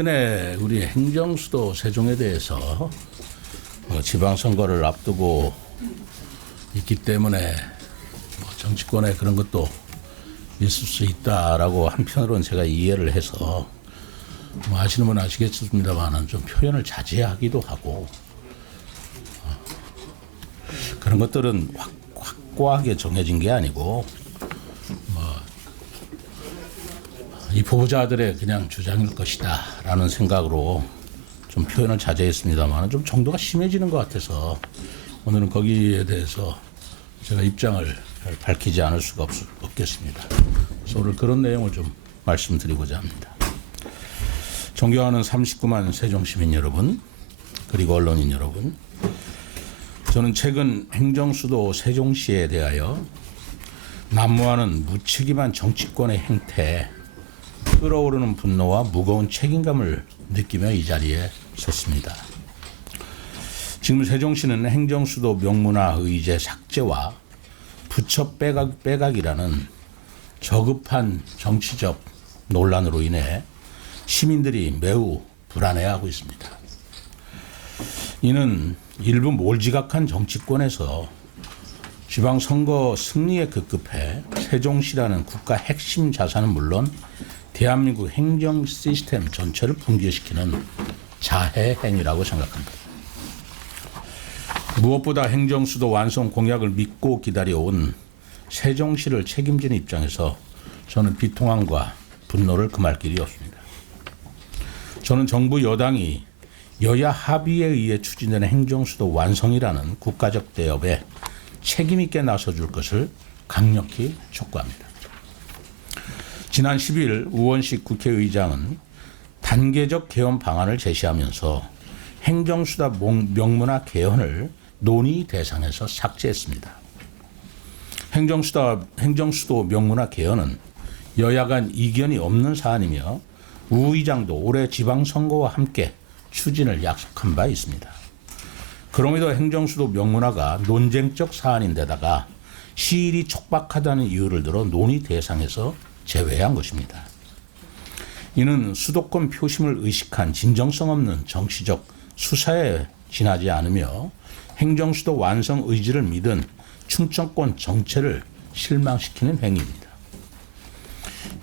최근에 우리 행정수도 세종에 대해서 지방선거를 앞두고 있기 때문에 정치권에 그런 것도 있을 수 있다라고 한편으로는 제가 이해를 해서 아시는 분은 아시겠습니다만 좀 표현을 자제하기도 하고 그런 것들은 확고하게 정해진 게 아니고 이 후보자들의 그냥 주장일 것이다 라는 생각으로 좀 표현을 자제했습니다만 좀 정도가 심해지는 것 같아서 오늘은 거기에 대해서 제가 입장을 밝히지 않을 수가 없겠습니다. 그래서 오늘 그런 내용을 좀 말씀드리고자 합니다. 존경하는 39만 세종시민 여러분, 그리고 언론인 여러분, 저는 최근 행정수도 세종시에 대하여 난무하는 무책임한 정치권의 행태에 끓어오르는 분노와 무거운 책임감을 느끼며 이 자리에 섰습니다. 지금 세종시는 행정수도 명문화 의제 삭제와 부처 빼각이라는 저급한 정치적 논란으로 인해 시민들이 매우 불안해하고 있습니다. 이는 일부 몰지각한 정치권에서 지방선거 승리에 급급해 세종시라는 국가 핵심 자산은 물론 대한민국 행정 시스템 전체를 붕괴시키는 자해 행위라고 생각합니다. 무엇보다 행정수도 완성 공약을 믿고 기다려온 세종시를 책임지는 입장에서 저는 비통함과 분노를 금할 길이 없습니다. 저는 정부 여당이 여야 합의에 의해 추진되는 행정수도 완성이라는 국가적 대업에 책임 있게 나서줄 것을 강력히 촉구합니다. 지난 10일 우원식 국회의장은 단계적 개헌 방안을 제시하면서 행정수도 명문화 개헌을 논의 대상에서 삭제했습니다. 행정수도 명문화 개헌은 여야 간 이견이 없는 사안이며 우 의장도 올해 지방선거와 함께 추진을 약속한 바 있습니다. 그럼에도 행정수도 명문화가 논쟁적 사안인데다가 시일이 촉박하다는 이유를 들어 논의 대상에서 제외한 것입니다. 이는 수도권 표심을 의식한 진정성 없는 정치적 수사에 지나지 않으며 행정수도 완성 의지를 믿은 충청권 정체를 실망시키는 행위입니다.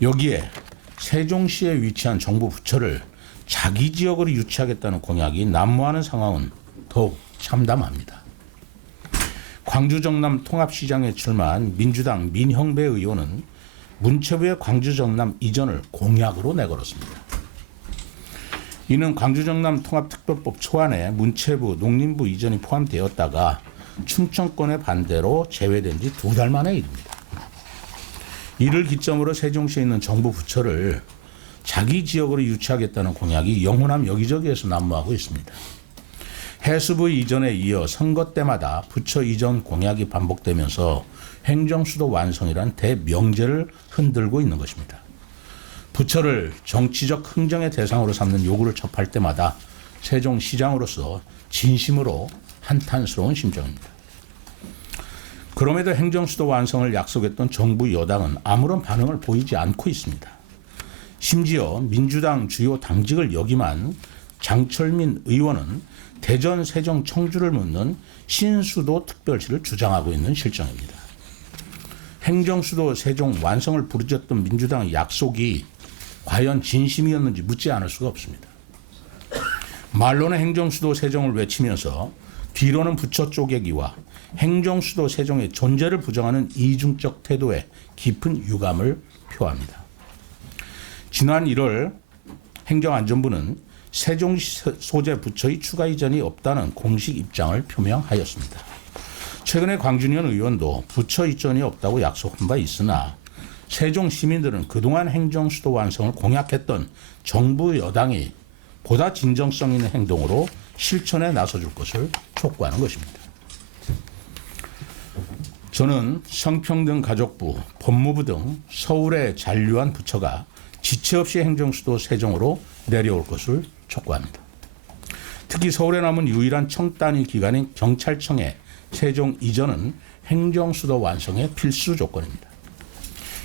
여기에 세종시에 위치한 정부 부처를 자기 지역으로 유치하겠다는 공약이 난무하는 상황은 더욱 참담합니다. 광주 정남 통합시장에 출마한 민주당 민형배 의원은 문체부의 광주 정남 이전을 공약으로 내걸었습니다. 이는 광주 정남 통합특별법 초안에 문체부, 농림부 이전이 포함되었다가 충청권의 반대로 제외된 지 2달 만의 일입니다. 이를 기점으로 세종시에 있는 정부 부처를 자기 지역으로 유치하겠다는 공약이 영호남 여기저기에서 난무하고 있습니다. 해수부 이전에 이어 선거 때마다 부처 이전 공약이 반복되면서 행정수도 완성이란 대명제를 흔들고 있는 것입니다. 부처를 정치적 흥정의 대상으로 삼는 요구를 접할 때마다 세종시장으로서 진심으로 한탄스러운 심정입니다. 그럼에도 행정수도 완성을 약속했던 정부 여당은 아무런 반응을 보이지 않고 있습니다. 심지어 민주당 주요 당직을 역임한 장철민 의원은 대전, 세종, 청주를 묻는 신수도 특별시를 주장하고 있는 실정입니다. 행정수도 세종 완성을 부르짖었던 민주당의 약속이 과연 진심이었는지 묻지 않을 수가 없습니다. 말로는 행정수도 세종을 외치면서 뒤로는 부처 쪼개기와 행정수도 세종의 존재를 부정하는 이중적 태도에 깊은 유감을 표합니다. 지난 1월 행정안전부는 세종시 소재 부처의 추가 이전이 없다는 공식 입장을 표명하였습니다. 최근에 광준현 의원도 부처 이전이 없다고 약속한 바 있으나 세종 시민들은 그동안 행정수도 완성을 공약했던 정부 여당이 보다 진정성 있는 행동으로 실천에 나서줄 것을 촉구하는 것입니다. 저는 성평등가족부, 법무부 등 서울에 잔류한 부처가 지체 없이 행정수도 세종으로 내려올 것을 촉구합니다. 특히 서울에 남은 유일한 청단위 기관인 경찰청의 세종 이전은 행정수도 완성의 필수 조건입니다.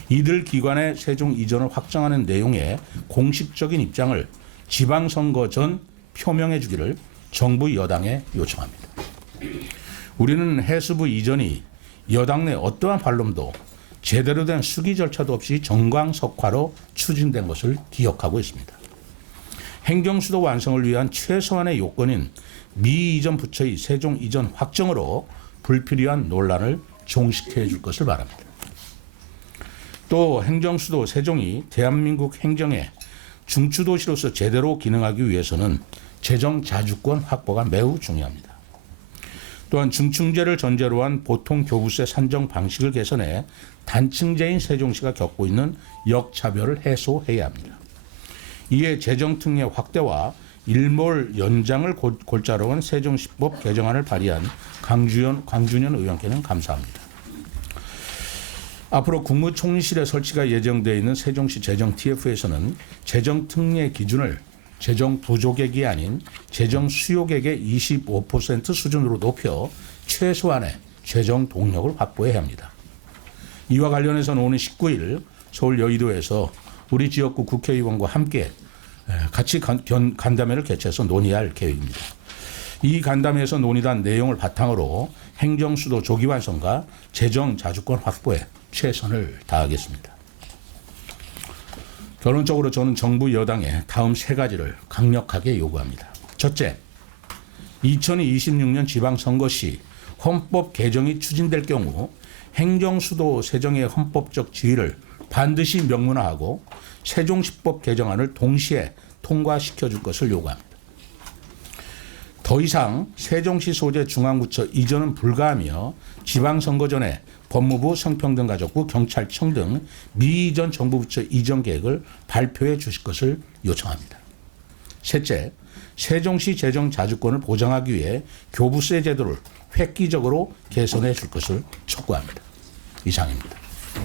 이들 기관의 세종 이전을 확정하는 내용의 공식적인 입장을 지방선거 전 표명해 주기를 정부 여당에 요청합니다. 우리는 해수부 이전이 여당 내 어떠한 반론도 제대로 된 수기 절차도 없이 정광석화로 추진된 것을 기억하고 있습니다. 행정수도 완성을 위한 최소한의 요건인 미 이전 부처의 세종 이전 확정으로 불필요한 논란을 종식해 줄 것을 바랍니다. 또 행정수도 세종이 대한민국 행정의 중추도시로서 제대로 기능하기 위해서는 재정 자주권 확보가 매우 중요합니다. 또한 중층제를 전제로 한 보통 교부세 산정 방식을 개선해 단층제인 세종시가 겪고 있는 역차별을 해소해야 합니다. 이에 재정특례 확대와 일몰 연장을 골자로 한 세종시법 개정안을 발의한 광준현 의원께는 감사합니다. 앞으로 국무총리실에 설치가 예정되어 있는 세종시 재정 TF에서는 재정 특례 기준을 재정 부족액이 아닌 재정 수요액의 25% 수준으로 높여 최소한의 재정 동력을 확보해야 합니다. 이와 관련해서는 오는 19일 서울 여의도에서 우리 지역구 국회의원과 함께 같이 간담회를 개최해서 논의할 계획입니다. 이 간담회에서 논의한 내용을 바탕으로 행정수도 조기 완성과 재정 자주권 확보에 최선을 다하겠습니다. 결론적으로 저는 정부 여당에 다음 세 가지를 강력하게 요구합니다. 첫째, 2026년 지방선거 시 헌법 개정이 추진될 경우 행정수도 세정의 헌법적 지위를 반드시 명문화하고 세종시법 개정안을 동시에 통과시켜 줄 것을 요구합니다. 더 이상 세종시 소재 중앙부처 이전은 불가하며 지방선거 전에 법무부, 성평등가족부, 경찰청 등 미이전 정부부처 이전 계획을 발표해 주실 것을 요청합니다. 셋째, 세종시 재정 자주권을 보장하기 위해 교부세 제도를 획기적으로 개선해 줄 것을 촉구합니다. 이상입니다.